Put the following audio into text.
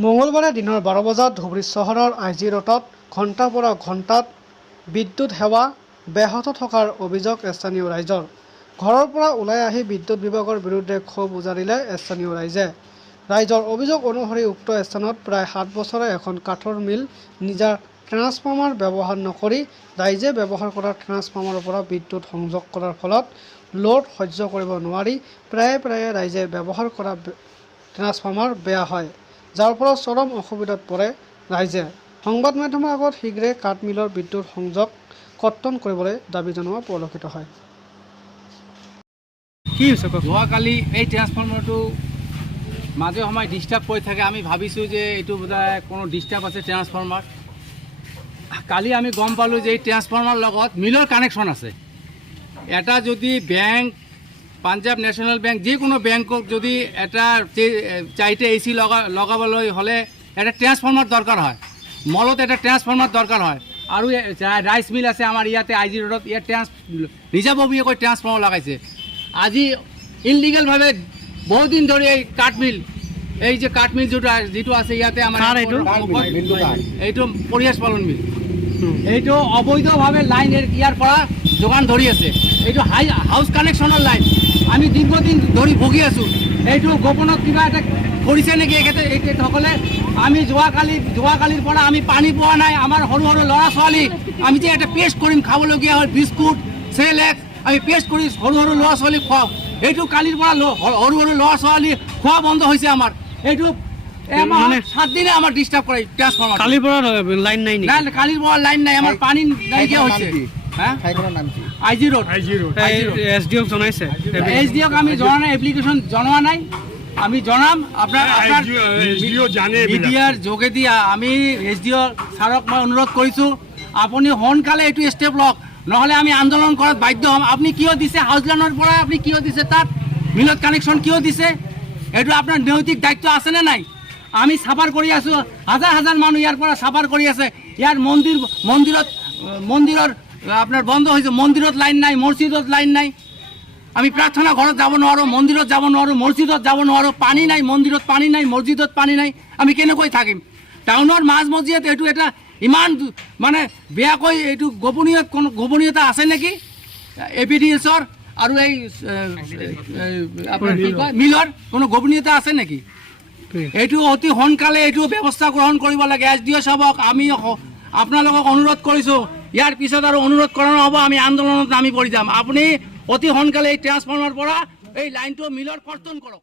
মঙলবাৰে দিনৰ 12 বজাত ধুবুৰী চহৰৰ আইজি ৰোডত ঘণ্টাৰ পৰা ঘণ্টাত বিদ্যুৎ সেৱা ব্যাহত থকাৰ অভিযোগ স্থানীয় ৰাইজৰ। ঘৰৰ পৰা ওলাই আহি বিদ্যুৎ বিভাগৰ বিৰুদ্ধে ক্ষোভ উজাৰিলে স্থানীয় ৰাইজে। ৰাইজৰ অভিযোগ অনুসৰি উক্ত স্থানত প্ৰায় 7 বছৰে এখন কাঠৰ মিল নিজা ট্ৰান্সফৰ্মাৰ ব্যৱহাৰ নকৰি ৰাইজে ব্যৱহাৰ কৰা ট্ৰান্সফৰ্মাৰৰ পৰা বিদ্যুৎ সংযোগ কৰাৰ ফলত লোড সহ্য কৰিব নোৱাৰি প্ৰায়ে ৰাইজে ব্যৱহাৰ কৰা ট্ৰান্সফৰ্মাৰ বেয়া হয়, যাৰ ফলত চৰম অসুবিধাত পৰে ৰাইজে। সংবাদ মাধ্যমৰ আগত শীঘ্ৰে কাঠ মিলৰ বিদ্যুৎ সংযোগ কৰ্তন কৰিবলৈ দাবী জনোৱা পৰিলক্ষিত হয়। কি হৈছে যোৱাকালি এই ট্ৰান্সফৰ্মাৰটো মাজে সময়ে ডিষ্টাৰ্ব কৰি থাকে। আমি ভাবিছোঁ যে এইটো বোধহয় কোনো ডিষ্টাৰ্ব আছে ট্ৰান্সফৰ্মাৰ। কালি আমি গম পালোঁ যে এই ট্ৰান্সফৰ্মাৰ লগত মিলৰ কানেকশ্যন আছে। এটা যদি বেংক, পাঞ্জাৱ নেশ্যনেল বেংক, যিকোনো বেংকক যদি এটা 4টা AC লগাবলৈ হ'লে এটা ট্ৰান্সফৰ্মাৰ দৰকাৰ হয়, মলত এটা ট্ৰান্সফৰ্মাৰ দৰকাৰ হয়। আৰু ৰাইচ মিল আছে আমাৰ ইয়াতে আইজি ৰোডত, ইয়াত নিজাববীয়াকৈ ট্ৰান্সফৰ্মাৰ লগাইছে। আজি ইনলিগেলভাৱে বহুত দিন ধৰি এই কাঠমিল, এই যে কাঠমিল যিটো আছে ইয়াতে আমাৰ এইটো পৰিয়াছ পালন মিল, এইটো অবৈধভাৱে লাইন ইয়াৰ পৰা যোগান ধৰি আছে। এইটো হাউচ কানেকশ্যনৰ লাইন আমি দীৰ্ঘদিন ধৰি ভুগি আছোঁ। এইটো গোপনত কিবা এটা কৰিছে নেকি এখেতসকলে? আমি যোৱাকালিৰ পৰা আমি পানী পোৱা নাই। আমাৰ সৰু সৰু ল'ৰা ছোৱালী আমি যে এটা পেষ্ট কৰিম খাবলগীয়া হয়, বিস্কুট চেৰেলেক্স আমি পেষ্ট কৰি সৰু সৰু ল'ৰা ছোৱালী খুৱাওঁ। এইটো কালিৰ পৰা সৰু সৰু ল'ৰা ছোৱালী খোৱা বন্ধ হৈছে আমাৰ। এইটো 7 দিনে আমাৰ ডিষ্টাৰ্ব কৰে ট্ৰান্সফৰ্মাৰ। কালিৰ পৰা লাইন নাই নেকি? কালিৰ পৰা লাইন নাই, আমাৰ পানী নাইকিয়া হৈছে। আইজি ৰোড SDOক জনাইছে? SDOক আমি জনা নাই, এপ্লিকেশ্যন জনোৱা নাই। আমি জনাম আপোনাৰ মিডিয়াৰ যোগেদি। আমি SDO ছাৰক মই অনুৰোধ কৰিছোঁ, আপুনি সোনকালে এইটো ষ্টেপ লওক, নহ'লে আমি আন্দোলন কৰাত বাধ্য হ'ম। আপুনি কিয় দিছে হাউচলাইনৰ পৰা, আপুনি কিয় দিছে তাত মিলত কানেকশ্যন কিয় দিছে? এইটো আপোনাৰ নৈতিক দায়িত্ব আছেনে নাই? আমি চাফাৰ কৰি আছোঁ, হাজাৰ মানুহ ইয়াৰ পৰা চাফাৰ কৰি আছে। ইয়াৰ মন্দিৰৰ আপোনাৰ বন্ধ হৈছে, মন্দিৰত লাইন নাই, মছজিদত লাইন নাই। আমি প্ৰাৰ্থনা ঘৰত যাব নোৱাৰোঁ, মন্দিৰত যাব নোৱাৰোঁ, মছজিদত যাব নোৱাৰোঁ। পানী নাই, মন্দিৰত পানী নাই, মছজিদত পানী নাই। আমি কেনেকৈ থাকিম? টাউনৰ মাজ মজিয়াত এইটো এটা ইমান মানে বেয়াকৈ এইটো গোপনীয়তা আছে নেকি? APDSৰ আৰু এই আপোনাৰ কি কয় মিলৰ কোনো গোপনীয়তা আছে নেকি? এইটো অতি সোনকালে এইটো ব্যৱস্থা গ্ৰহণ কৰিব লাগে। SDO সাহেবক আমি আপোনালোকক অনুৰোধ কৰিছোঁ, ইয়াৰ পিছত আৰু অনুৰোধ কৰা নহ'ব, আমি আন্দোলনত নামি পৰি যাম। আপুনি অতি সোনকালে এই ট্ৰান্সফৰ্মাৰৰ পৰা এই লাইনটো মিলৰ কৰ্তন কৰক।